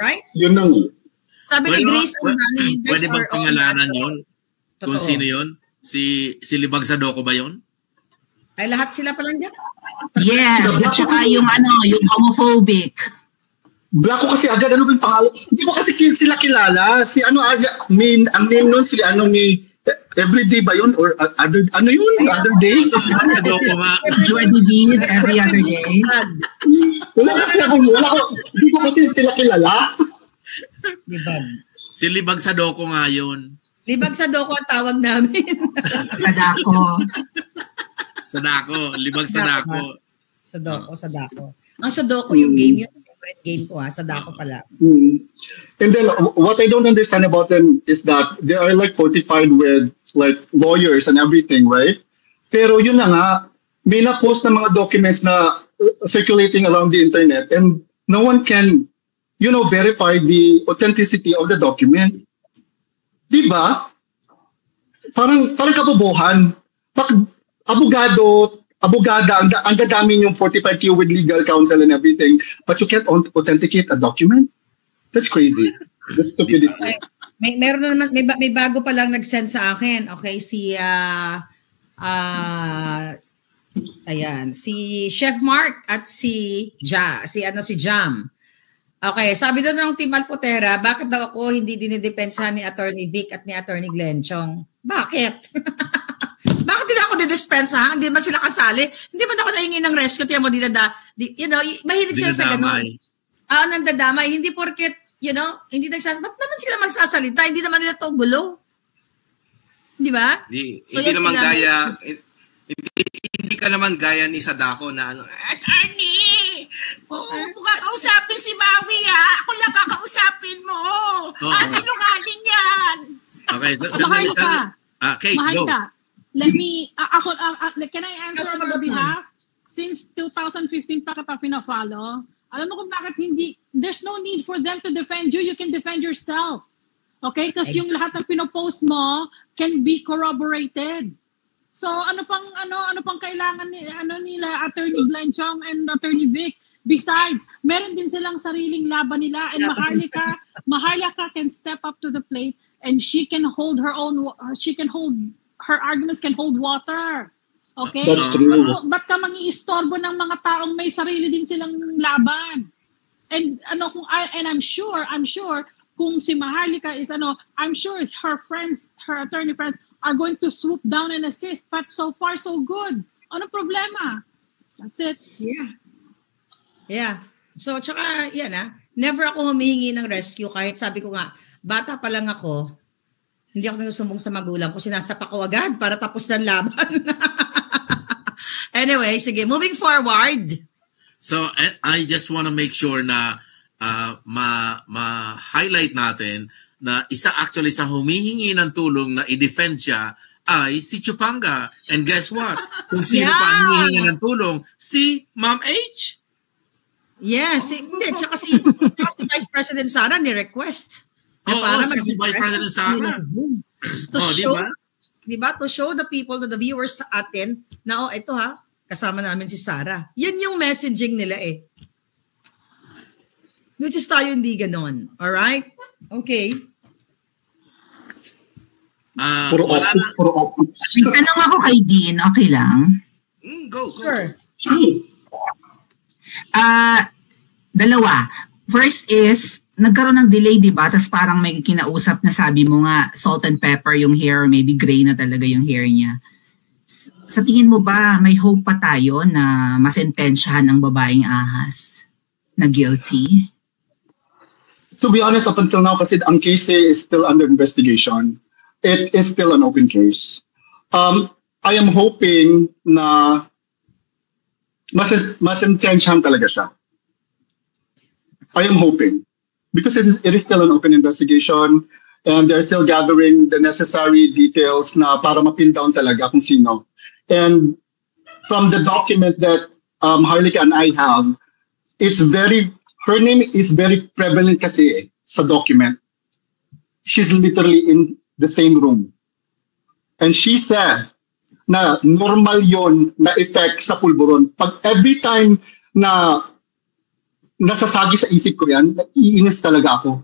Right? Yun ang... Sabi ni Grace and Manny, you guys pwede bang are all pangalanan yun? Kung Totoo. sino yun? Si Libag Sadoko ba yun? Ay, lahat sila palang dyan. Yes, at saka yung homophobic. Black ko kasi agad, ano ba yung pangalan? Hindi ko kasi sila kilala. Si ang name nun, si ni Everyday ba yun? Or other day? Sadoko nga. Jordy Bean, Every Other Day. Hindi ko kasi sila kilala. Libag. Si Libag Sadoko nga yun. Libag Sadoko ang tawag namin. Sadako. Libag Sadako. Sadako. Ang Sadoko yung game yun. Favorite game ko Sadako pala. And then what I don't understand about them is that they are like fortified with like lawyers and everything, right? Pero yun na nga, may na-post na mga documents na circulating around the internet and no one can, verify the authenticity of the document. Diba? Parang kabobohan. Abogada, ang dadami yung 45Q with legal counsel and everything, but you can't authenticate a document? That's crazy. That's stupidity. Okay. Meron na naman, may bago pa lang nag-send sa akin. Okay, si Chef Mark at si Jam. Okay, sabi doon ng Team Alpotera, bakit daw ako hindi dinidepensahan ni Attorney Vic at ni Attorney Glenn Chong? Bakit? Bakit din ako didispensahan? Hindi ba sila kasali? Hindi ba ako nahingi ng rescue? Tiyan mo, mahilig sila sa ganun. Nandadamay. Hindi porket, hindi nagsasalita. Ba't naman sila magsasalita? Hindi naman nila to gulo. Di ba? Hindi naman gaya, hindi ka naman gaya ni Sadako na Attorney! Mukha kausapin si Maui Ako lang kakausapin mo. Sinungaling yan. Okay, Maharlika. Kate, go. Let me, can I answer on your behalf? Since 2015 pa kita pina-follow, alam mo kung bakit there's no need for them to defend you. You can defend yourself. Okay? Kasi yung lahat ng pinopost mo can be corroborated. So ano pang kailangan nila Attorney Glenn Chong and Attorney Vic? Besides, meron din silang sariling laban nila, and Maharlika can step up to the plate and she can hold her arguments can hold water. Okay? That's true. Ba't ka mangiistorbo ng mga taong may sarili din silang laban? And I'm sure kung si Maharlika is I'm sure her attorney friends are going to swoop down and assist, but so far so good. Ano problema? That's it. Yeah. So, tsaka, never ako humihingi ng rescue kahit sabi ko nga, bata pa lang ako, hindi ako nagsusumbong sa magulang ko, sinasapa ko agad para tapos ng laban. Anyway, sige, moving forward. So, I just want to make sure na ma-highlight natin na isa actually sa humihingi ng tulong na i-defend siya ay si Chupanga. And guess what? Kung sino pa ang humihingi ng tulong, si Ma'am H. Yes, tsaka si Vice President Sara ni-request. Si Vice President Sara. To show the people, to the viewers sa atin, na ito kasama namin si Sara. Yan yung messaging nila Which is tayo hindi ganon. Alright? Okay. Puro optics. May tanong ako kay Dean. Okay lang? Go. Sure. Dalawa. First is, nagkaroon ng delay, di ba? Tapos parang may kinausap na sabi mo nga, salt and pepper yung hair, maybe gray na talaga yung hair niya. Sa tingin mo ba, may hope pa tayo na masentensyahan ang babaeng ahas na guilty? To be honest, up until now, kasi ang case is still under investigation. It is still an open case. I am hoping na masentensyahan talaga siya. I am hoping. Because it is still an open investigation and they're still gathering the necessary details na para mapin down talaga kung sino. And from the document that Harlika and I have, her name is very prevalent kasi sa document. She's literally in the same room. And she said na normal yon na effect sa pulburon. Pag every time na nasasagi sa isip ko yan, naiinis talaga ako.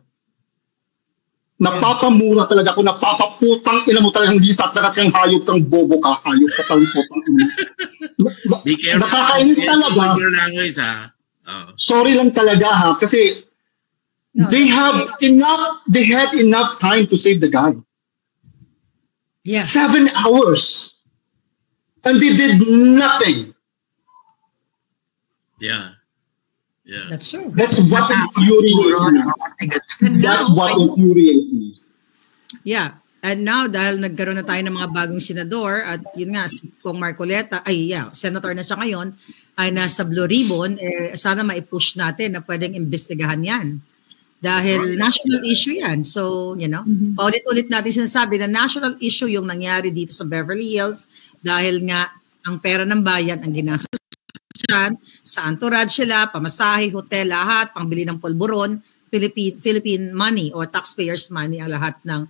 Napapamura talaga ako, napapaputang ina mo talagang lisat na kasi hayop kang bobo ka, hayop ka kang putang ina. Be careful. Nakakainis talaga. Your language, ha? Oh. Sorry lang talaga ha, kasi they had enough time to save the guy. Yeah. 7 hours. And they did nothing. Yeah. That's true. That's what infuriates me. That's what infuriates me. Yeah. And now, dahil nagkaroon na tayo ng mga bagong senador, at yun nga, si Kong Marcoleta, senator na siya ngayon, ay nasa Blue Ribbon, sana maipush natin na pwedeng imbestigahan yan. Dahil national issue yan. So, paulit-ulit natin sinasabi na national issue yung nangyari dito sa Beverly Hills dahil nga ang pera ng bayan ang ginastos sa entourage sila, pamasahe, hotel, lahat, pangbili ng polboron, Philippine money or taxpayers money ang lahat ng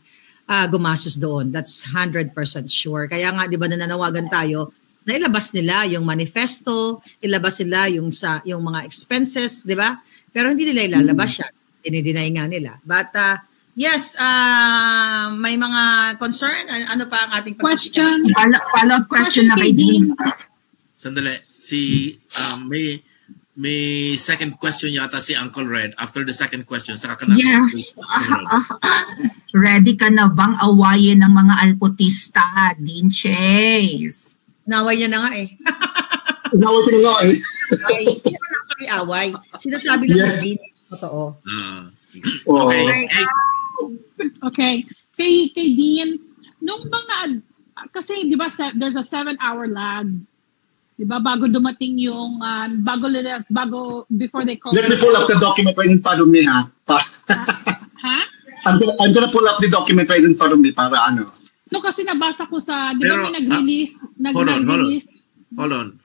gumastos doon. That's 100% sure. Kaya nga, di ba, nananawagan tayo na ilabas nila yung manifesto, ilabas nila yung mga expenses, di ba? Pero hindi nila ilalabas yan. Dinideny nga nila. But yes, may mga concern. Ano pa ang ating question? Follow-up question na kay Dean. Sandali. May second question yata si Uncle Red. After the second question, saka ka na. Yes. Ready ka na bang awayin ng mga alpotista, Dean Chase? Naway niya na nga eh. Naway ko na nga eh. Ay, hindi naman kami away. Sinasabi lang ng Dean. Totoo. Okay. Okay. Kay Dean, nung bang kasi di ba there's a 7-hour lag. Diba, bago dumating yung, before they call... Let me pull up the document right in front of me, ha? Ha? I'm gonna pull up the document right in front of me para ano. No, kasi nabasa ko sa, di ba may nag-release? Hold on.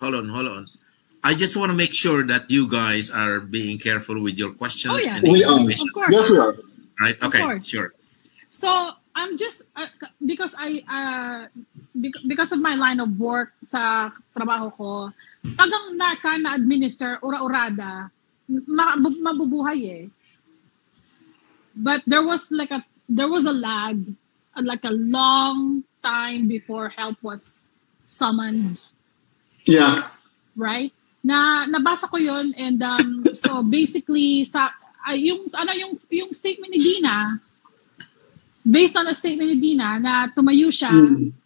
I just want to make sure that you guys are being careful with your questions. And we are. information. Of course. Yes, we are. Right? Okay, sure. So, I'm just, because because of my line of work sa trabaho ko, pag ang na-administer, ura-urada, mabubuhay eh. But there was a lag, like a long time before help was summoned. Yeah. Right? Nabasa ko yun, and so basically yung statement ni Dina, based on a statement ni Dina na tumayo siya,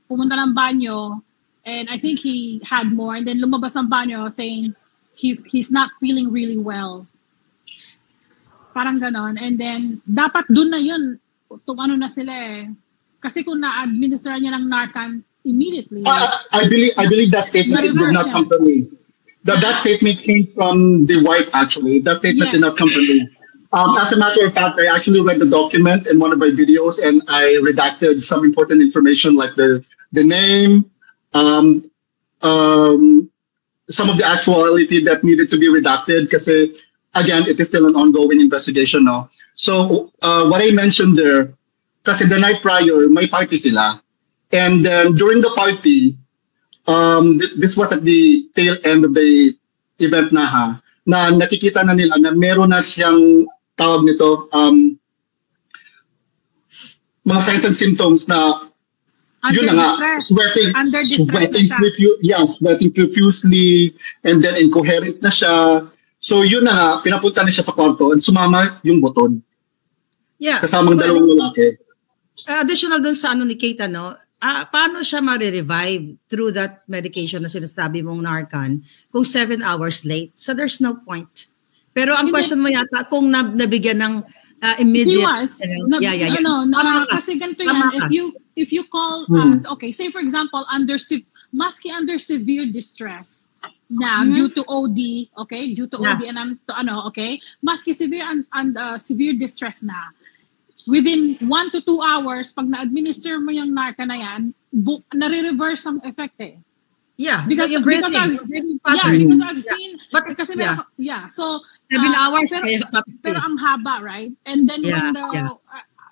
pumunta ng banyo, and I think he had more, and then lumabas ang banyo saying he's not feeling really well. Parang ganon. And then dapat dun na yun, ano na sila eh. Kasi kung na-administer niya ng Narcan immediately. I believe that statement did not come from me. That statement came from the wife actually. That statement did not come from me. As a matter of fact, I actually read the document in one of my videos, and I redacted some important information like the name, some of the actuality that needed to be redacted because, again, it is still an ongoing investigation now. So what I mentioned there, kasi the night prior, may party sila. And then during the party, this was at the tail end of the event na nakikita na nila na meron na siyang tawag nito, mga signs and symptoms na yun na nga, sweating profusely, and then incoherent na siya. So yun na nga, pinapunta na siya sa kwarto and sumama yung butod. Yeah. Kasamang dalawang lalaki. Additional dun sa ni Kate, paano siya ma-revive through that medication na sinasabi mong Narcan kung 7 hours late? So there's no point. Pero ang question mo yata, kung nabigyan ng immediate... Kasi ganito yan, if you call us, okay, say for example, under severe distress, due to OD, okay, OD, and okay, maski severe and severe distress na, within 1 to 2 hours, pag na-administer mo yung Narcan na yan, nare-reverse ang effect eh. Yeah, because I've seen, so 7 hours pero ang haba, right? And then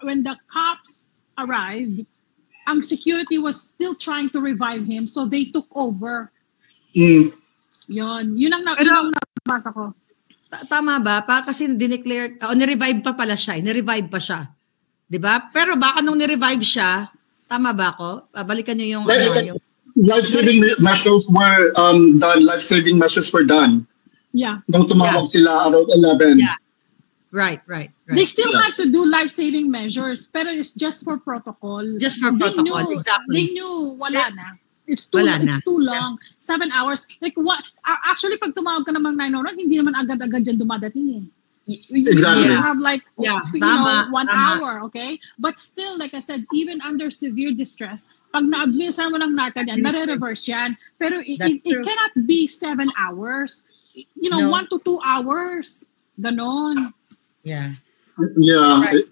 when the cops arrived, ang security was still trying to revive him, so they took over. Yun ang nabasa ko. Tama ba? Kasi dineclare, nirevive pa pala siya. Nirevive pa siya. 'Di ba? Pero baka nung nirevive siya, tama ba ako? Balikan niyo yung yung life-saving measures were done. Life-saving measures were done. Yeah. Nung tumawag sila around 11. Yeah. Right. They still have to do life-saving measures, pero it's just for protocol. Just for protocol, exactly. They knew wala na. It's too long. 7 hours. Like what? Actually, pag tumawag ka namang 911, hindi naman agad-agad dyan dumadating eh. Exactly. You have like 1 tama. hour, okay? But still, like I said, even under severe distress, pag na-administer mo ng Narcan yan, nare-reverse yan. Pero it cannot be 7 hours. 1 to 2 hours. Ganon. Yeah. Yeah. Right.